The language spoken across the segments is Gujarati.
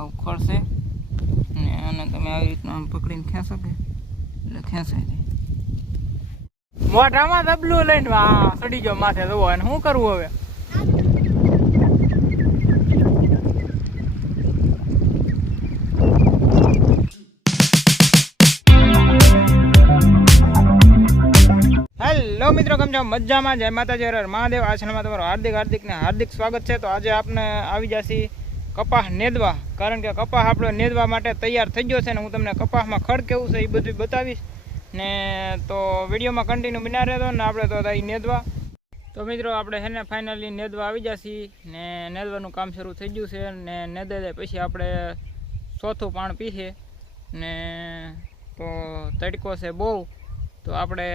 આવું ખોળશે ને અને તમે આવી રીતના આમ પકડીને ખેંચો કે એટલે ખેંચાઈ જાય. મોઢામાં દબલું લઈને ચડી ગયો માથે જવો અને શું કરવું હવે? હેલો મિત્રો, કેમ છો? મજામાં? જય માતાજી, હર હર મહાદેવ. આ ચેનલમાં તમારું હાર્દિક સ્વાગત છે. તો આજે આપણે આવી જશે કપાસ નેદવા, કારણ કે કપાસ આપણે નેદવા માટે તૈયાર થઈ ગયો છે ને હું તમને કપાસમાં ખડ કેવું છે એ બધું બતાવીશ ને. તો વિડીયોમાં કન્ટિન્યુ બના રહેતો ને આપણે તો અહીં નેદવા. તો મિત્રો આપણે છે ને ફાઇનલી નેદવા આવી જશે ને નેદવાનું કામ શરૂ થઈ ગયું છે ને નેદે પછી આપણે ચોથું પાણ પીશે ને. તો તડકો છે બહુ, તો આપણે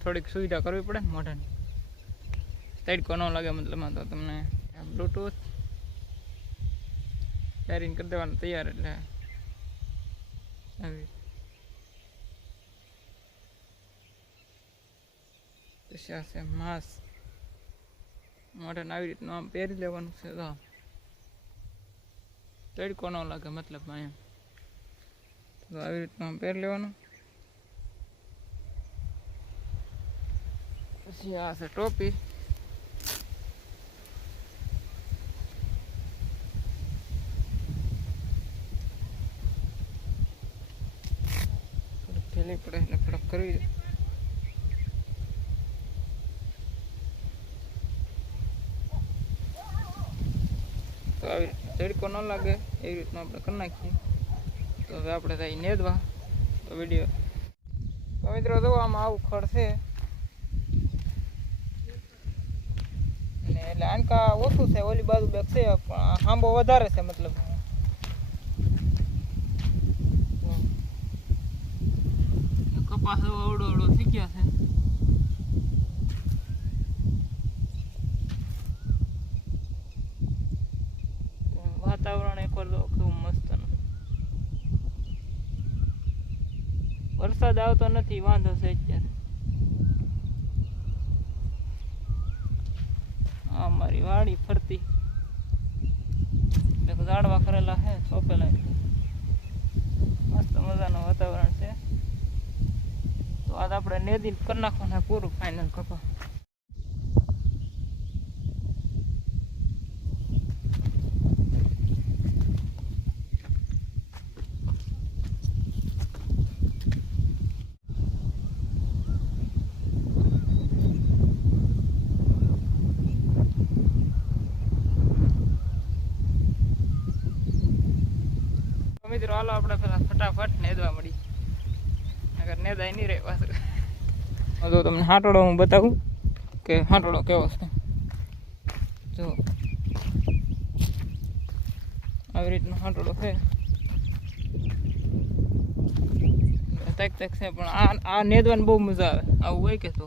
થોડીક સુવિધા કરવી પડે ને મોઢાની, તડકો ન લાગે મતલબમાં. તો તમને બ્લૂટૂથ પેરિંગ કરી દેવાનું તૈયાર, એટલે આવી છે માસ મોઢાને આવી રીતનું આમ પહેરી લેવાનું છે. તો તડકો ન લાગે મતલબમાં એમ. તો આવી રીતનું આમ પહેરી લેવાનું. પછી આ છે ટોપી. થોડીક ઢીલી પડે એટલે થોડોક કરવી. તો આવી તડકો ન લાગે એવી રીતનું આપણે કરી નાખીએ. તો હવે આપણે ત્યાં નેદવા. તો વિડીયો તો મિત્રો જો આમાં આવું ખડ છે ને, એટલે આનકા ઓછું છે, ઓલી બાજુ બેગ છે પણ આંબો વધારે છે મતલબ. કપાસ અવડો અવડો થઈ ગયા છે. વાતાવરણ એક વાર કેવું મસ્ત. વરસાદ આવતો નથી, વાંધો છે અત્યારે. અમારી વાડી ફરતી ઝાડવા કરેલા છે, સોંપેલા. મસ્ત મજાનું વાતાવરણ છે. તો આજ આપણે નેદી કરી નાખવાના પૂરું ફાઇનલ કપા. મિત્રો હાલો આપણે પેલા ફટાફટ નેદવા મળી, અગર નેદાય નહીં રહે પાછું. તો તમને હાટોડો હું બતાવું કે હાટોડો કેવો છે. જો આવી રીતનો હાટોડો છે, તક છે. પણ આ નેદવાની બહુ મજા આવે. આવું હોય કે તો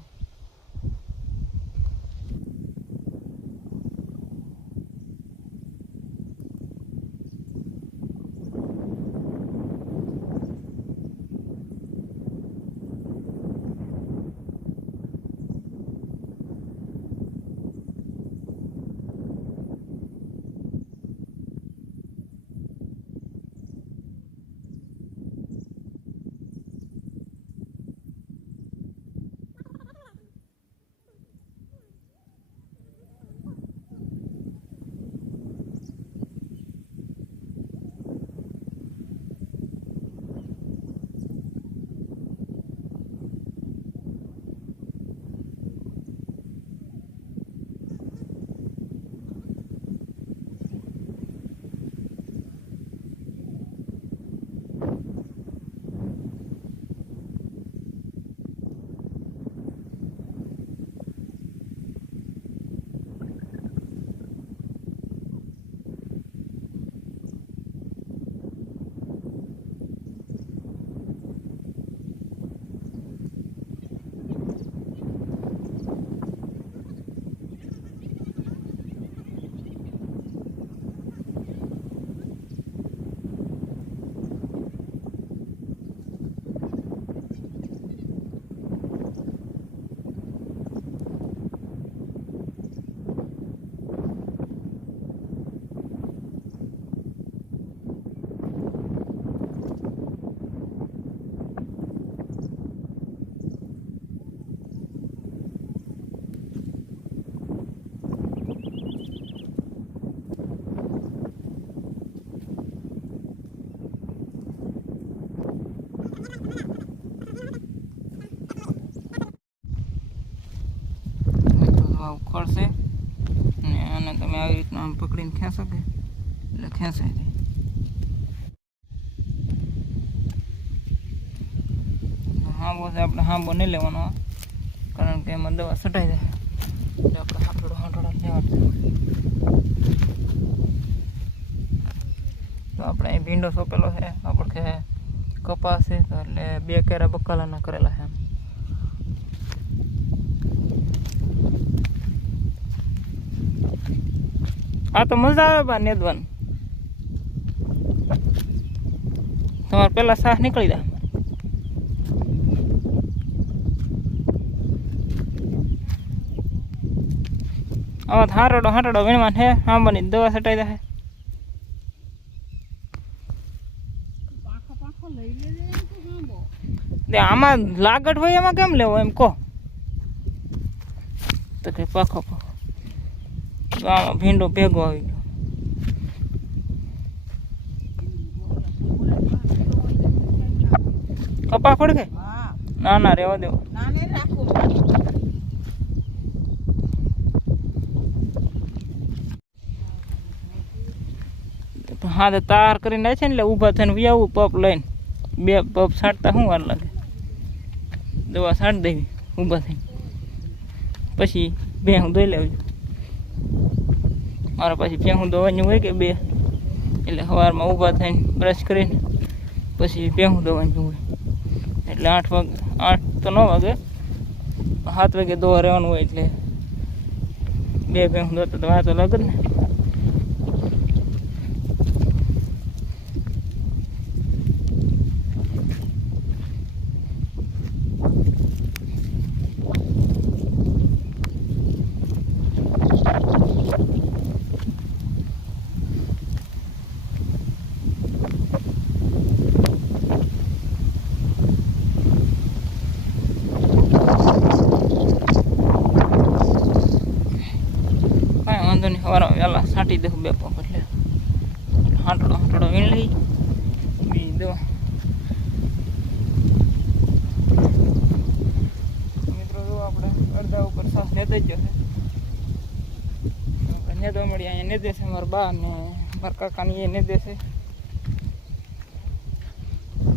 આમ પકડીને ખેંચો કે એટલે ખેંચાઈ જાય. હાંબો છે આપણે હાંબો નહીં લેવાનો, કારણ કે એમાં દવા છટાઈ જાય એટલે આપણે હાંભળો હાંડોળા લેવાનો. તો આપણે અહીં ભીંડો સોંપેલો છે, આપણે કપાસ છે તો એટલે 2 કેરા બકાલાના કરેલા છે. આ તો મજા આવે બા નેદવાનું. તમારે પેલા સાહ નીકળી જાય. આમાં હાંટડો વીણવાન છે, આંબાની દવા છટાઈ જાય. આમાં લાગટ હોય એમાં કેમ લેવો એમ કહો તો કે પાખો આમાં ભીંડો ભેગો આવી ગયો. કપા પડકે ના ના રેવા દેવો. હા તો તાર કરીને છે ને એટલે ઊભા થઈને વ્યાવું પપ લઈને 2 પપ છાંટતા શું વાર લાગે. દવા છાંટ દેવી ઊભા થઈને, પછી ભેહું દોઈ લેવી. મારા પછી ભેહું દોવાની હોય કે 2 એટલે સવારમાં ઊભા થઈને બ્રશ કરીને પછી ભેહું દોવાની હોય એટલે 8 વાગે 8 તો 9 વાગે 7 વાગે દોવા રહેવાનું હોય એટલે 2 ભેહું દોતા તો વાતો લાગે ને. વહેલા છાંટી દઉં 2 પંપ એટલે હાંટડો વીણ લઈ બીજી દવા. મિત્રો જો આપણે અડધા ઉપર સાસ નેતા જ જશે. નેદવા મળી અહીંયા નેદે છે મારા બા ને મારા કાકાની એ નેદે છે.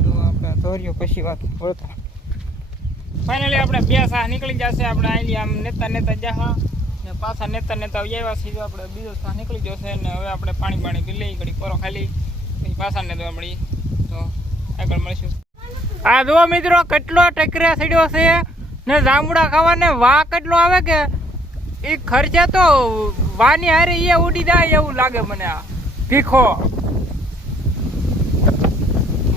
તો આપણે ધોર્યો પછી વાત વળતા. ફાઇનલી આપણે 2 સાહ નીકળી જશે. આપણે અહીં આમ નેતા જા ને પાછા નેતા આવ્યા સીધો આપણે બીજો સાહ નીકળી જશે. ને હવે આપણે પાણી પી લઈ, ઘડી પરો ખાલી પછી પાછા નેદવા મળી. તો આગળ મળીશું. આ જુઓ મિત્રો કેટલો ટેકરે સીડ્યો છે ને જાંબુડા ખાવાને વાહ કેટલો આવે કે એ ખર્ચે તો વાની હારે એ ઉડી જાય એવું લાગે મને. આ ભીખો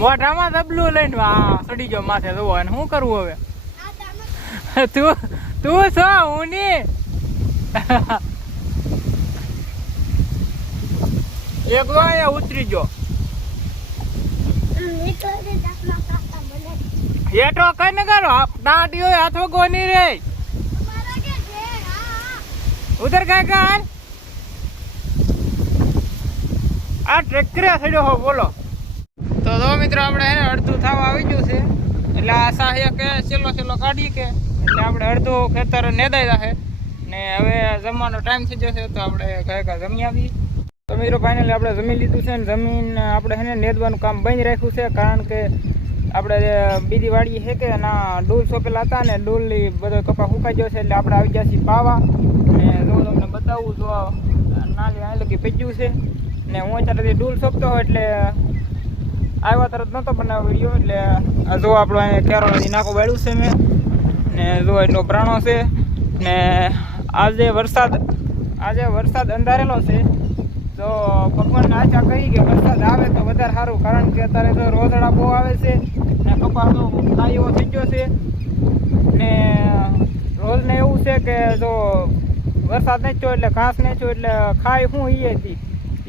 મોઢામાં દબલું લઈને વાહ સડી ગયો માથે. જુઓ અને શું કરવું હવે? તું છો હું ની એક વાર ઉતરી ગયો હેઠો કઈ ને કરો દાંડી હોય હાથ વગો નહીં રે ઉધર કઈ કર આ ટ્રેક્ટરે સડ્યો હો. બોલો તો મિત્રો આપણે અડધું થવા આવી ગયું છે એટલે આ સાહ્ય કે છેલ્લો કાઢી કે એટલે આપણે અડધું ખેતર નેદાઈ જશે ને હવે જમવાનો ટાઈમ થઈ જશે તો આપણે કઈ જમી આવી. તો મિત્રો ફાઇનલી આપણે જમી લીધું છે ને જમીન આપણે છે ને નેદવાનું કામ બંધ રાખ્યું છે કારણ કે આપણે બીજી વાડી છે કે ના ડૂલ સોંપેલા હતા ને ડૂલની બધો કપા સુકાઈ ગયો છે એટલે આપણે આવી ગયા છીએ પાવા. ને જો તમને બતાવું જો નાલી આ લગી પીજ્યું છે ને હું અત્યારે ડૂલ સોંપતો હોય એટલે આવ્યા તરત નહોતો બનાવ્યો વિડીયો એટલે જો આપણો અહીંયા કેરોળાથી નાકો વાળ્યું છે મેં ને જો એટલો પ્રાણો છે ને આજે વરસાદ અંધારેલો છે. તો ભગવાનને આશા કરી કે વરસાદ આવે તો વધારે સારું કારણ કે અત્યારે તો રોદડા બહુ આવે છે ને કપાસનો ખાઈ એવો થઈ ગયો છે ને રોજને એવું છે કે જો વરસાદ નહીં થયો એટલે ઘાસ નહીં થયો એટલે ખાય શું હતી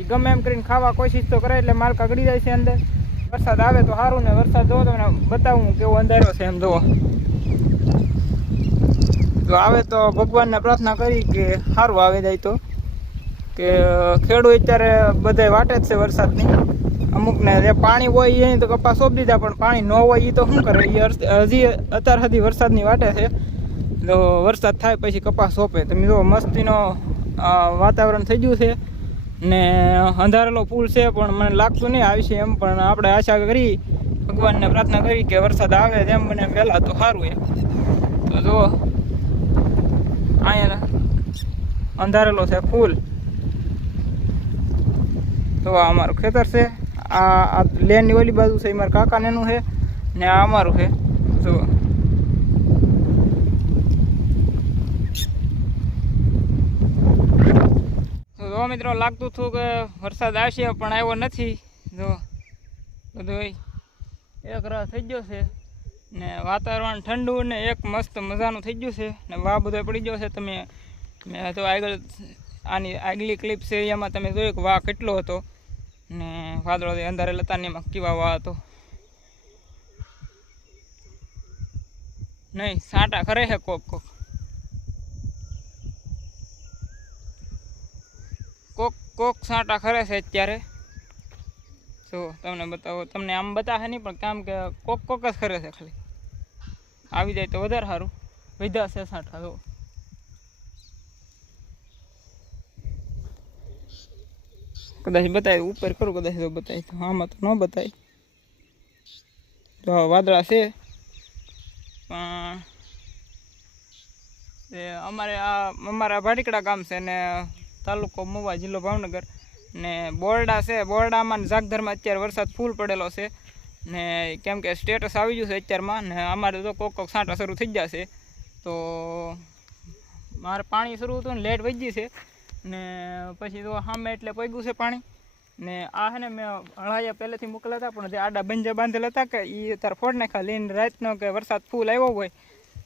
એ ગમે એમ કરીને ખાવા કોશિશ તો કરે એટલે માલ કગડી જાય છે અંદર. વરસાદ આવે તો સારું ને વરસાદ જોવો તમને બતાવું કેવો અંધારો છે એમ જોવો. જો આવે તો ભગવાનને પ્રાર્થના કરી કે સારું આવે જાય તો કે ખેડૂત અત્યારે બધા વાટે જ છે વરસાદની. અમુકને જે પાણી હોય એ તો કપાસ સોંપી દીધા પણ પાણી ન હોય એ તો શું કરે એ હજી અત્યાર સુધી વરસાદની વાટે છે. તો વરસાદ થાય પછી કપાસ સોંપે. તમે જો મસ્તીનો વાતાવરણ થઈ ગયું છે ને અંધારેલો પુલ છે પણ મને લાગતું નહીં આવશે એમ, પણ આપણે આશા કરી ભગવાનને પ્રાર્થના કરી કે વરસાદ આવે જેમ બને વહેલા તો સારું એમ. તો જુઓ અહીંયા અંધારેલો છે ફૂલ. તો આ અમારું ખેતર છે, આ લેનની ઓલી બાજુ છે એ મારા કાકાને એનું છે, ને આ અમારું છે. જુઓ તો મિત્રો લાગતું હતું કે વરસાદ આવશે પણ આવ્યો નથી. જો બધું એક રાહ થઈ ગયો છે ને વાતાવરણ ઠંડુ ને એક મસ્ત મજાનું થઈ ગયું છે ને વાહ બધો પડી ગયો છે. તમે મેં તો આની આગલી ક્લિપ છે એમાં તમે જોયું કે વાહ કેટલો હતો ને વાદળો અંધારે લતા ને એમાં કેવા વાહ હતો. નહીં સાટા ખરે છે કોક કોક કોક કોક સાટા ખરે છે અત્યારે. જો તમને બતાવો, તમને આમ બતાવે નહીં પણ કામ કે કોક કોક જ ખરે છે. ખાલી આવી જાય તો વધારે સારું. વધ્યા છે સાટા. જો કદાચ બતાવી ઉપર કરું, કદાચ તો બતાવી, તો આમાં તો ન બતાવી. તો વાદળા છે પણ અમારા ભાટીકડા ગામ છે ને તાલુકો મહુવા, જિલ્લો ભાવનગર ને બોરડા છે. બોરડામાં જાગધરમાં અત્યારે વરસાદ ફૂલ પડેલો છે ને કેમ કે સ્ટેટસ આવી ગયું છે અત્યારમાં. ને અમારે તો કોક કોક સાંટા શરૂ થઈ જશે. તો મારે પાણી શરૂ હતું ને લેટ વધી છે ને પછી તો સામે એટલે પગ્યું છે પાણી. ને આ છે ને મેં હળાયા પહેલેથી મોકલ્યા હતા પણ જે આડા બંજા બાંધેલા હતા કે એ તાર ફોડ નાખ્યા લઈને રાતનો કે વરસાદ ફૂલ આવ્યો હોય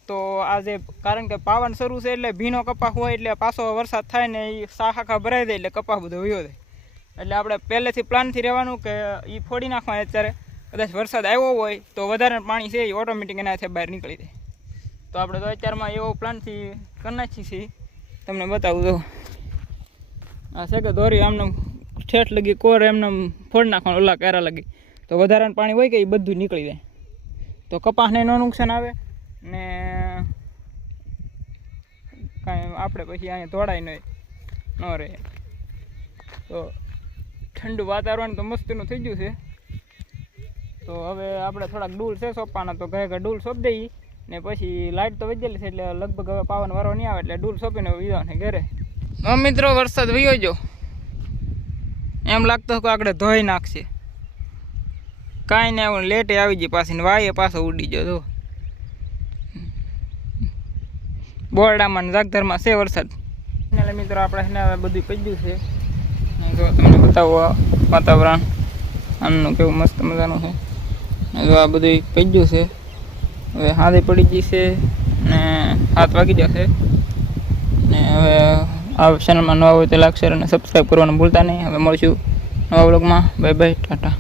તો આજે કારણ કે પાવન શરૂ છે એટલે ભીનો કપાસ હોય એટલે પાછો વરસાદ થાય ને એ શાખા ભરાઈ જાય એટલે કપાસ બધો વયો જાય. એટલે આપણે પહેલેથી પ્લાનથી રહેવાનું કે એ ફોડી નાખવાનું. અત્યારે કદાચ વરસાદ આવ્યો હોય તો વધારે પાણી છે એ ઓટોમેટિક એનાથી બહાર નીકળી જાય. તો આપણે તો અત્યારમાં એવો પ્લાનથી કરી નાખીએ છીએ. તમને બતાવું તો આ છે કે દોરી આમને ઠેઠ લગી કોર એમને ફોડ નાખવાનું ઓલા કેરા લગી તો વધારાનું પાણી હોય કે એ બધું નીકળી જાય. તો કપાસને ન નુકસાન આવે ને કાંઈ આપણે પછી અહીંયા દોડાય ન રહે. તો ઠંડુ વાતાવરણ તો મસ્તીનું થઈ ગયું છે. તો હવે આપણે થોડાક ડૂલ છે સોંપવાના, તો ઘરે ડૂલ સોંપી દઈએ ને પછી લાઇટ તો વધેલી છે એટલે લગભગ હવે પાવન વારો નહીં આવે એટલે ડૂલ સોંપીને વિધો ને ઘરે. મિત્રો વરસાદ વયો ગયો એમ લાગતો કે આગળ ધોઈ નાખશે. કાંઈ ને આવું લેટે આવી ગઈ પાછી ને વાયે પાછો ઉડી ગયો. તો બોરડામાં ને જાગધરમાં છે વરસાદ. એટલે મિત્રો આપણે એને હવે બધું પગ્યું છે. જો તમને બતાવો વાતાવરણ આમનું કેવું મસ્ત મજાનું છે. જો આ બધું પગ્યું છે. હવે હાથે પડી ગઈ છે ને 7 વાગી જશે ને હવે આ ચેનલમાં નવા હોય તો લાઈક શેર અને સબસ્ક્રાઈબ કરવાનું ભૂલતા નહીં. હવે મળશું નવા વ્લોગમાં. Bye bye, Tata.